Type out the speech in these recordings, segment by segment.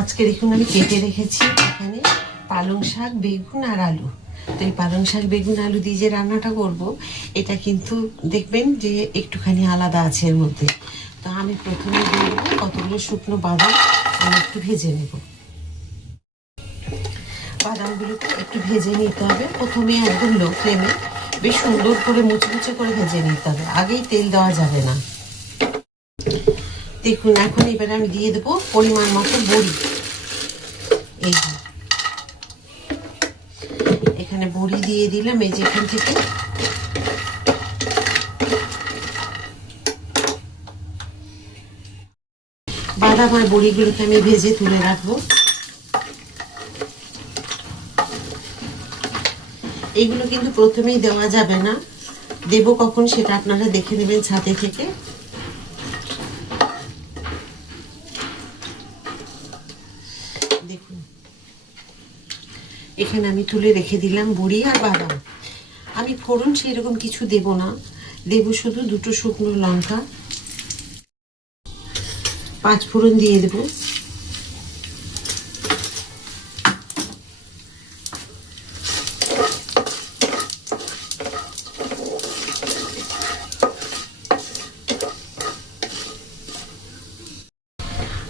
আজকে দেখুন আমি কেটে রেখেছি এখানে পালং শাক, বেগুন আর আলু। তো এই পালং শাক, বেগুন, আলু দিয়ে যে রান্নাটা করব, এটা কিন্তু দেখবেন যে একটুখানি আলাদা আছে এর মধ্যে। তো আমি প্রথমে দিয়ে দেবো কতগুলো শুকনো বাদাম, আমি একটু ভেজে নেব। বাদামগুলোকে একটু ভেজে নিতে হবে প্রথমে, একদম লো ফ্লেমে বেশ সুন্দর করে মুচমুচে করে ভেজে নিতে হবে, আগেই তেল দেওয়া যাবে না। দেখুন এখন এবারে আমি দিয়ে দেবো পরিমাণ মতো বড়ি। এই এখানে বড়ি দিয়ে দিলাম, এই যে এখান থেকে। বাদাম আর বড়িগুলোকে আমি ভেজে তুলে রাখবো। এইগুলো কিন্তু প্রথমেই দেওয়া যাবে না, দেবো কখন সেটা আপনারা দেখে নেবেন ছাদে থেকে। দেখুন এখানে আমি তুলে রেখে দিলাম বড়ি আর বাদাম। আমি ফোড়ন সেরকম কিছু দেব না, দেব শুধু দুটো শুকনো লঙ্কা, 5 ফোড়ন দিয়ে দেব।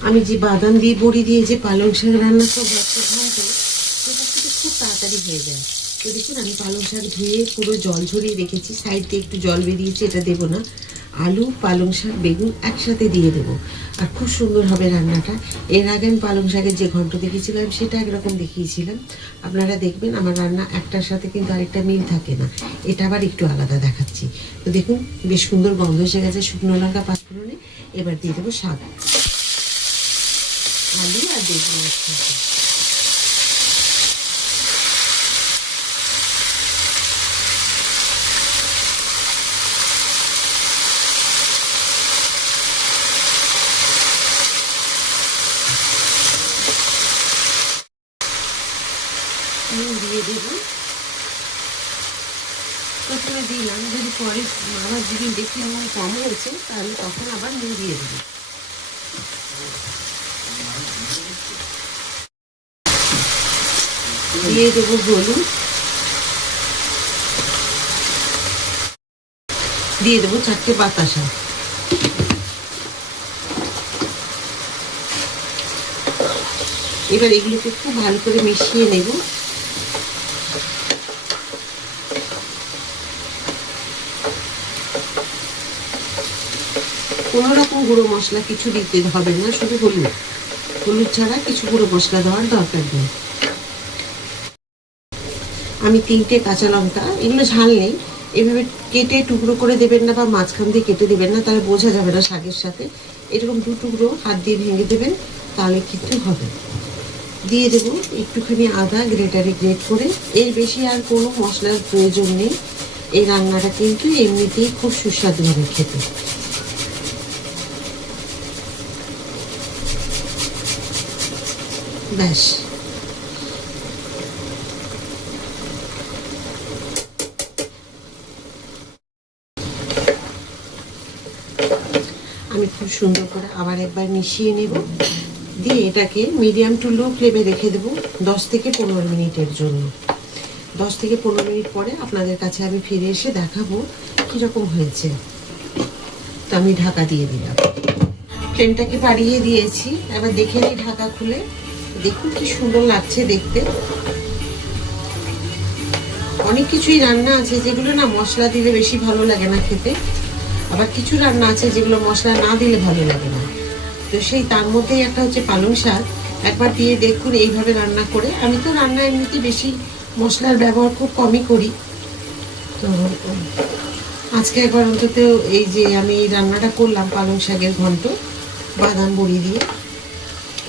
আমি যে বাদাম দিয়ে বড়ি দিয়ে যে পালং শাক রান্না করবো একটা ঘন্ট, সেটা কিন্তু খুব তাড়াতাড়ি হয়ে যায়। তো দেখুন আমি পালং শাক ধুয়ে পুরো জল ঝরিয়ে রেখেছি, সাইড দিয়ে একটু জল বেরিয়েছে, এটা দেবো না। আলু, পালং শাক, বেগুন একসাথে দিয়ে দেবো, আর খুব সুন্দর হবে রান্নাটা। এর আগে আমি পালং শাকের যে ঘন্ট দেখিয়েছিলাম সেটা একরকম দেখিয়েছিলাম। আপনারা দেখবেন আমার রান্না একটার সাথে কিন্তু আরেকটা মিল থাকে না, এটা আবার একটু আলাদা দেখাচ্ছি। তো দেখুন বেশ সুন্দর গন্ধ এসে গেছে শুকনো লঙ্কা 5 ফোড়নে। এবার দিয়ে দেবো শাক, আলু আর বেগুন একসাথে। নুন দিয়ে দেবো, প্রথমে দিলাম, যদি পরে আবার যদি দেখি আমার কম হয়েছে তাহলে তখন আবার নুন দিয়ে দেবো। দিয়ে দেবো হলুদ, দিয়ে দেবো 4টে বাতাসা। এবার এগুলোকে খুব ভালো করে মিশিয়ে নেব। কোনো রকম গুঁড়ো মশলা কিছু দিতে হবে না, শুধু হলুদ, হলুদ ছাড়া কিছু গুঁড়ো মশলা দেওয়ার দরকার নেই। আমি 3টে কাঁচা লঙ্কা, এগুলো ঝাল নেই, এভাবে কেটে টুকরো করে দেবেন না বা মাঝখান দিয়ে কেটে দেবেন না, তাহলে বোঝা যাবে না শাকের সাথে। এরকম 2 টুকরো হাত দিয়ে ভেঙে দেবেন, তাহলে কিন্তু হবে। দিয়ে দেবো একটুখানি আদা গ্রেটারে গ্রেট করে। এর বেশি আর কোনো মশলার প্রয়োজন নেই, এই রান্নাটা কিন্তু এমনিতেই খুব সুস্বাদু হবে খেতে। ব্যাস, আমি খুব সুন্দর করে আবার একবার মিশিয়ে নেব, দিয়ে এটাকে মিডিয়াম টু লো ফ্লেমে রেখে দেবো 10 থেকে 15 মিনিটের জন্য। 10 থেকে 15 মিনিট পরে আপনাদের কাছে আমি ফিরে এসে দেখাবো কীরকম হয়েছে। তো আমি ঢাকা দিয়ে দিলাম, ফ্লেমটাকে বাড়িয়ে দিয়েছি। এবার দেখে নিই ঢাকা খুলে, দেখুন কি সুন্দর লাগছে দেখতে। অনেক কিছুই রান্না আছে যেগুলো না মশলা দিলে বেশি ভালো লাগে না খেতে, আবার কিছু রান্না আছে যেগুলো মশলা না দিলে ভালো লাগে না। তো সেই তার মধ্যেই একটা হচ্ছে পালং শাক, একবার দিয়ে দেখুন এইভাবে রান্না করে। আমি তো রান্না এমনিতে বেশি মশলার ব্যবহার খুব কমই করি, তো আজকে একবার অন্তত এই যে আমি এই রান্নাটা করলাম পালং শাকের ঘন্ট বাদাম বড়ি দিয়ে,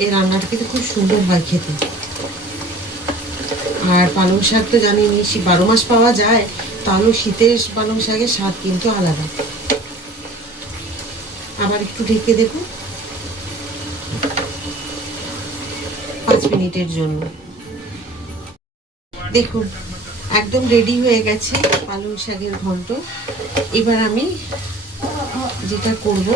এই রান্নাটা কিন্তু খুব সুন্দর হয় খেতে। আর পালং শাক তো জানিনি 12 মাস পাওয়া যায়, তাহলেও শীতের পালং শাকের স্বাদ কিন্তু আলাদা। আবার একটু ঢেকে দেবো 5 মিনিটের জন্য। দেখুন একদম রেডি হয়ে গেছে পালং শাকের ঘন্ট। এবার আমি যেটা করব,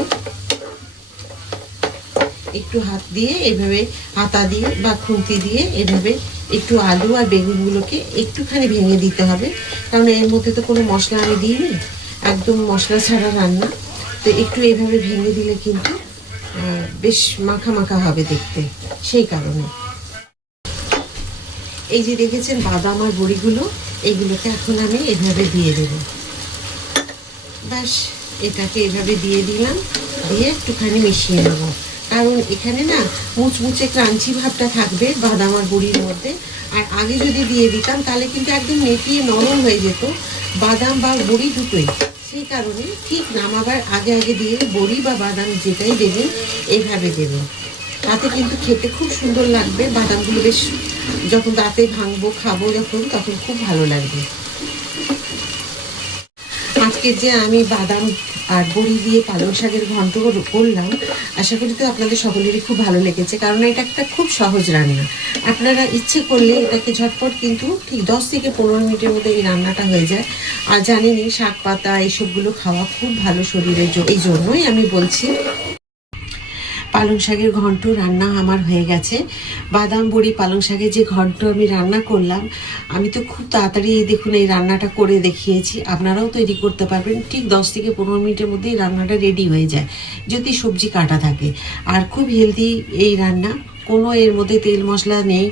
একটু হাত দিয়ে এভাবে, হাতা দিয়ে বা খুন্তি দিয়ে এভাবে একটু আলু আর বেগুনগুলোকে একটুখানি ভেঙে দিতে হবে, কারণ এর মধ্যে তো কোনো মশলা আমি দিইনি, একদম মশলা ছাড়া রান্না। তো একটু এইভাবে ভেঙে দিলে কিন্তু বেশ মাখা মাখা হবে দেখতে, সেই কারণে। এই যে দেখেছেন বাদাম আর বড়িগুলো, এইগুলোকে এখন আমি এভাবে দিয়ে দেব। ব্যাস, এটাকে এভাবে দিয়ে দিলাম, দিয়ে একটুখানি মিশিয়ে নেব, কারণ এখানে না মুচমুচে ক্রাঞ্চি ভাবটা থাকবে বাদাম আর বড়ির মধ্যে। আর আগে যদি দিয়ে দিতাম তাহলে কিন্তু একদম নেতিয়ে নরম হয়ে যেত বাদাম বা বড়ি দুটোই। সেই কারণে ঠিক নামাবার আগে আগে দিয়ে বড়ি বা বাদাম যেটাই দেবেন এইভাবে দেবেন, তাতে কিন্তু খেতে খুব সুন্দর লাগবে। বাদামগুলো বেশ যখন দাঁতে ভাঙবো খাবো যখন, তখন খুব ভালো লাগবে। আজকে যে আমি বাদাম আর বড়ি দিয়ে পালং শাকের ঘন্ট করলাম, আশা করি তো আপনাদের সকলেরই খুব ভালো লেগেছে, কারণ এটা একটা খুব সহজ রান্না। আপনারা ইচ্ছে করলে এটাকে ঝটপট কিন্তু ঠিক 10 থেকে 15 মিনিটের মধ্যে এই রান্নাটা হয়ে যায়। আর জানেনই শাক পাতা এইসবগুলো খাওয়া খুব ভালো শরীরের জন্য, এই জন্যই আমি বলছি। পালং শাকের ঘন্ট রান্না আমার হয়ে গেছে। বাদাম বড়ি পালং শাকের যে ঘন্ট আমি রান্না করলাম, আমি তো খুব তাড়াতাড়ি দেখুন এই রান্নাটা করে দেখিয়েছি, আপনারাও তৈরি করতে পারবেন। ঠিক 10 থেকে 15 মিনিটের মধ্যে এই রান্নাটা রেডি হয়ে যায়, যদি সবজি কাটা থাকে। আর খুব হেলদি এই রান্না, কোনো এর মধ্যে তেল মশলা নেই,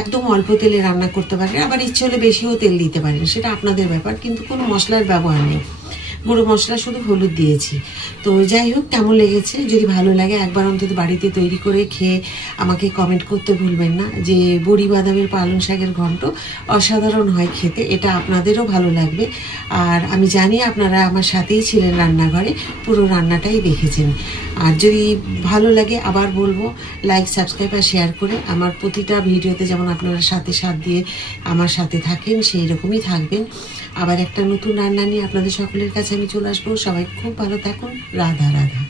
একদম অল্প তেলে রান্না করতে পারেন। আবার ইচ্ছে হলে বেশিও তেল দিতে পারেন, সেটা আপনাদের ব্যাপার, কিন্তু কোনো মশলার ব্যবহার নেই, গুঁড়ো মশলা, শুধু হলুদ দিয়েছি। তো যাই হোক, কেমন লেগেছে যদি ভালো লাগে একবার অন্তত বাড়িতে তৈরি করে খেয়ে আমাকে কমেন্ট করতে ভুলবেন না যে বড়ি বাদামের পালং শাকের ঘন্ট অসাধারণ হয় খেতে, এটা আপনাদেরও ভালো লাগবে। আর আমি জানি আপনারা আমার সাথেই ছিলেন রান্নাঘরে, পুরো রান্নাটাই দেখেছেন। আর যদি ভালো লাগে আবার বলবো, লাইক সাবস্ক্রাইব আর শেয়ার করে আমার প্রতিটা ভিডিওতে যেমন আপনারা সাথে সাথ দিয়ে আমার সাথে থাকেন, সেই রকমই থাকবেন। আবার একটা নতুন রান্না নিয়ে আপনাদের সকলের কাছে আমি চলে আসবো। সবাই খুব ভালো থাকুন। রাধা রাধা।